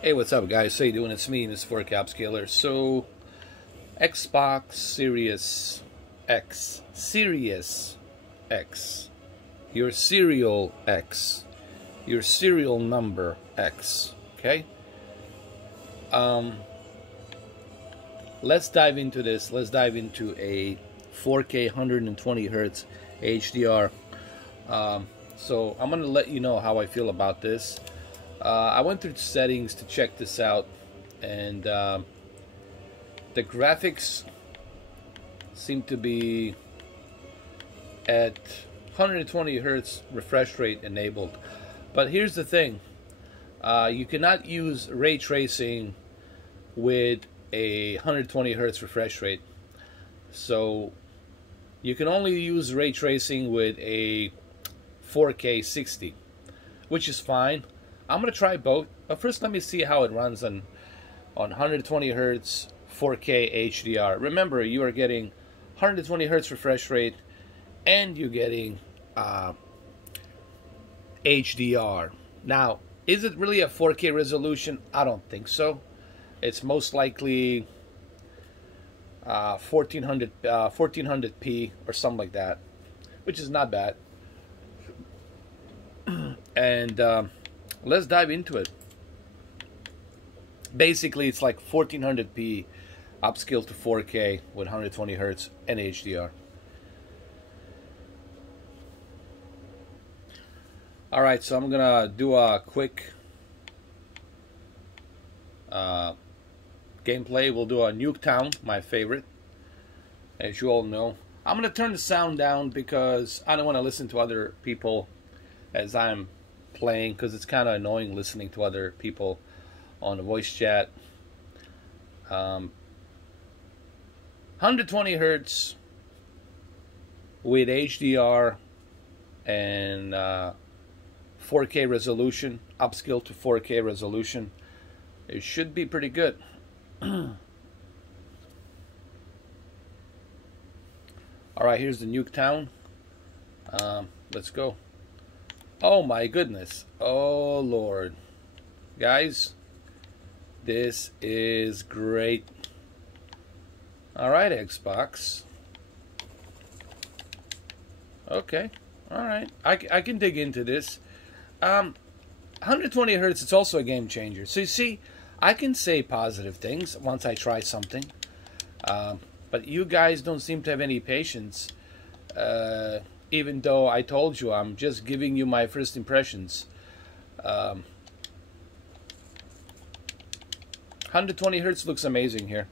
Hey, what's up, guys? How you doing? It's me, Mr. 4K Upscaler. So, Xbox Series X, your serial X, your serial number X. Okay. Let's dive into this. Let's dive into a 4K 120 Hertz HDR. So I'm gonna let you know how I feel about this. I went through settings to check this out, and the graphics seem to be at 120 Hertz refresh rate enabled. But here's the thing, you cannot use ray tracing with a 120 Hertz refresh rate. So you can only use ray tracing with a 4K 60, which is fine. I'm gonna try both, but first let me see how it runs on 120 Hertz 4K HDR. Remember, you are getting 120 Hertz refresh rate, and you're getting HDR. Now, is it really a 4K resolution? I don't think so. It's most likely 1400p or something like that, which is not bad. And let's dive into it. Basically, it's like 1400p upscale to 4K with 120 Hertz and HDR. Alright, so I'm gonna do a quick gameplay. We'll do a Nuketown, my favorite, as you all know. I'm gonna turn the sound down because I don't want to listen to other people as I'm playing, because it's kind of annoying listening to other people on the voice chat. 120 Hertz with HDR and 4K resolution, upscale to 4K resolution. It should be pretty good. Alright, here's the Nuketown. Let's go. Oh my goodness. Oh Lord. Guys, this is great. Alright, Xbox. Okay. Alright. I can dig into this. 120 Hertz, it's also a game changer. So you see, I can say positive things once I try something. But you guys don't seem to have any patience. Even though I told you I'm just giving you my first impressions. 120 Hertz looks amazing here.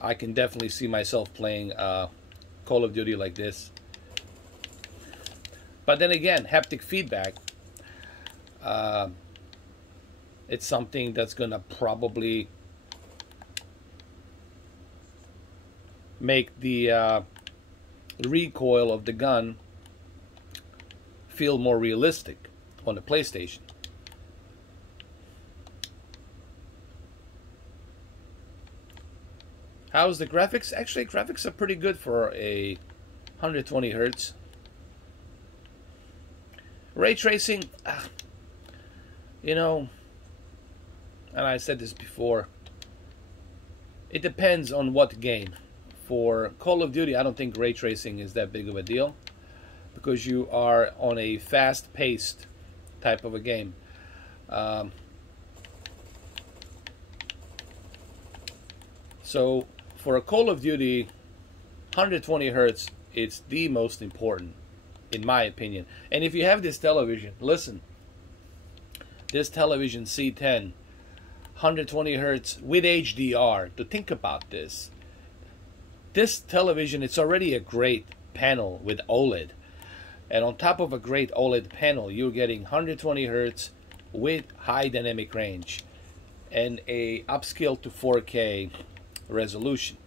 I can definitely see myself playing Call of Duty like this. But then again, haptic feedback, it's something that's gonna probably make the recoil of the gun feel more realistic on the PlayStation. How's the graphics? Actually, graphics are pretty good for a 120 Hertz. Ray tracing, you know, and I said this before, it depends on what game. For Call of Duty, I don't think ray tracing is that big of a deal, because you are on a fast-paced type of a game. So for a Call of Duty, 120 Hertz, it's the most important, in my opinion. And if you have this television, listen, this television C10, 120 Hertz with HDR, to think about this. This television, it's already a great panel with OLED. And on top of a great OLED panel, you're getting 120 Hertz with high dynamic range and a upscale to 4K resolution.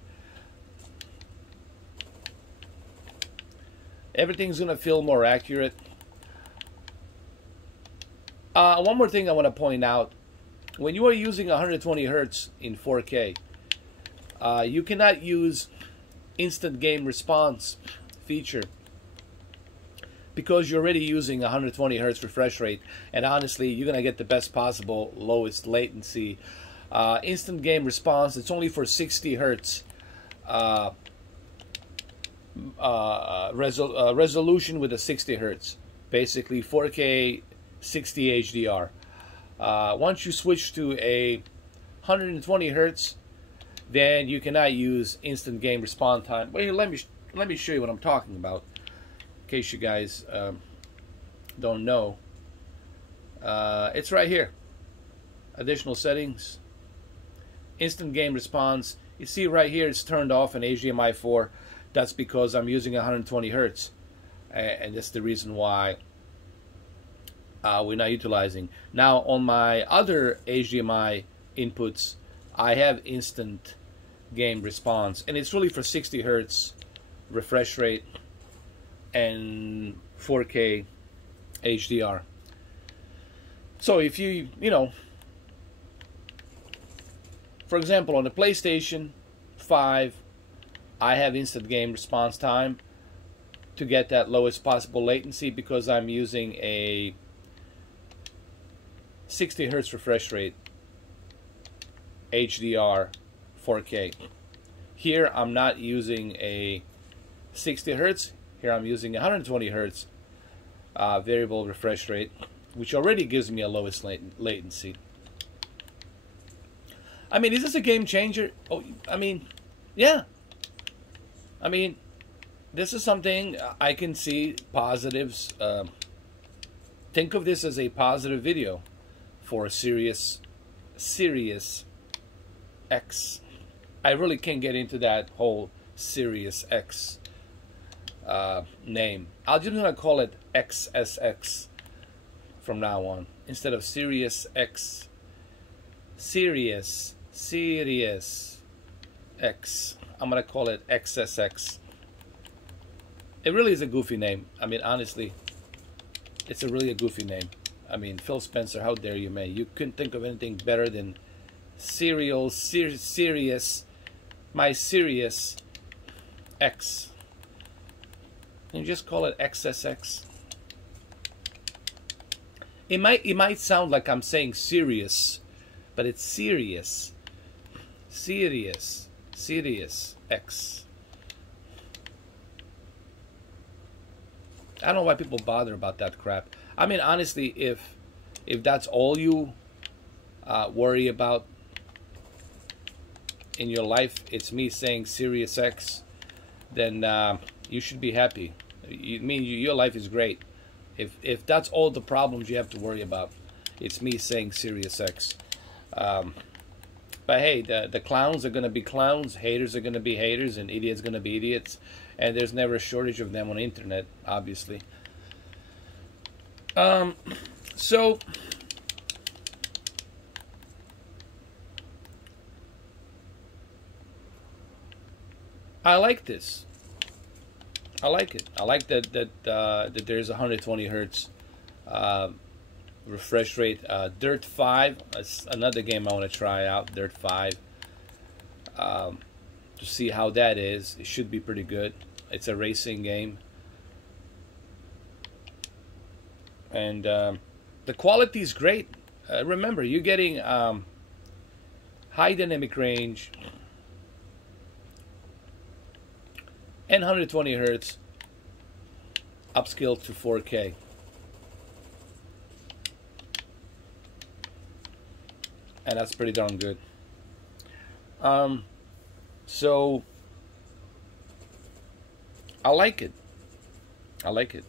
Everything's gonna feel more accurate. One more thing I want to point out: when you are using 120 Hertz in 4K, you cannot use instant game response feature because you're already using 120 hertz refresh rate, and honestly, you're gonna get the best possible lowest latency. Instant game response, it's only for 60 hertz resolution with a 60 hertz, basically 4K 60 HDR. Once you switch to a 120 hertz, then you cannot use instant game response time. Well, let me show you what I'm talking about, in case you guys don't know. It's right here. Additional settings, instant game response. You see right here, it's turned off in HDMI 4. That's because I'm using 120 hertz, and that's the reason why we're not utilizing. Now on my other HDMI inputs, I have instant game response, and it's really for 60 hertz refresh rate and 4K HDR. So if you know, for example, on the PlayStation 5, I have instant game response time to get that lowest possible latency because I'm using a 60 hertz refresh rate HDR 4K. Here I'm not using a 60 hertz. Here I'm using 120 hertz variable refresh rate, which already gives me a lowest latency. I mean, is this a game changer? Oh, I mean, yeah. I mean, this is something I can see positives. Think of this as a positive video for a Sirius X. I really can't get into that whole Sirius X name. I'm just gonna call it XSX from now on instead of Sirius X. Sirius X. I'm gonna call it XSX. It really is a goofy name. I mean, honestly, it's really a goofy name. I mean, Phil Spencer, how dare you, man? You couldn't think of anything better than Sirius, my Sirius X. Can you just call it XSX? It might sound like I'm saying serious, but it's Sirius. Sirius X. I don't know why people bother about that crap. I mean, honestly, if that's all you worry about in your life, it's me saying Sirius X, then you should be happy. Your life is great. If that's all the problems you have to worry about, it's me saying Sirius X. But hey, the clowns are going to be clowns, haters are going to be haters, and idiots are going to be idiots. And there's never a shortage of them on the internet, obviously. So, I like this. I like it. I like that there's 120 hertz refresh rate. Dirt 5, that's another game I want to try out. Dirt 5, to see how that is. It should be pretty good. It's a racing game, and the quality is great. Remember, you're getting high dynamic range and 120 hertz upscaled to 4K. And that's pretty darn good. So I like it. I like it.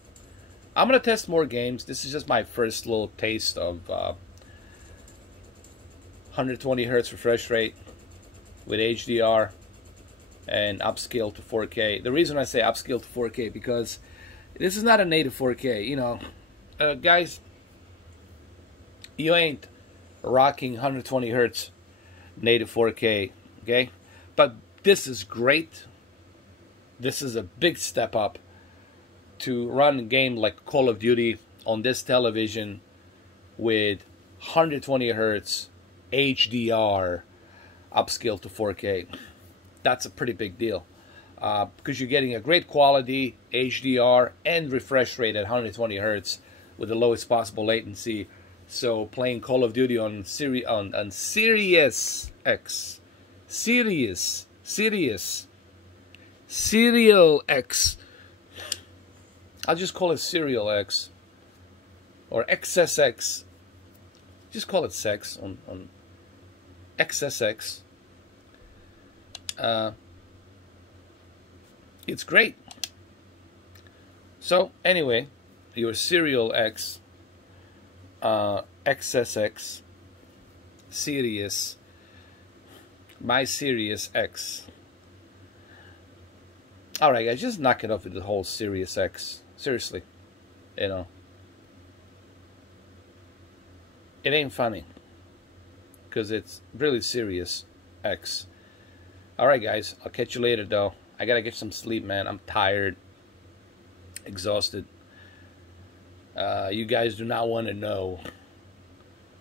I'm gonna test more games. This is just my first little taste of 120 hertz refresh rate with HDR and upscale to 4K. The reason I say upscale to 4K because this is not a native 4K. You know, guys, you ain't rocking 120 hertz native 4K, okay? But this is great. This is a big step up to run a game like Call of Duty on this television with 120 hertz HDR upscale to 4K. That's a pretty big deal. because you're getting a great quality HDR and refresh rate at 120 hertz with the lowest possible latency. So playing Call of Duty on Sirius X, Serial X. I'll just call it Serial X or XSX. Just call it sex on XSX. It's great. So anyway, your Serial X, XSX, Sirius, my Sirius X. Alright guys, just knock it off with the whole Sirius X. Seriously, you know. It ain't funny. Because it's really Sirius X. Alright guys, I'll catch you later though. I gotta get some sleep, man. I'm tired. Exhausted. You guys do not want to know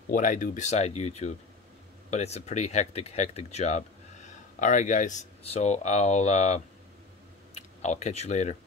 what I do beside YouTube. But it's a pretty hectic job. Alright guys, so I'll catch you later.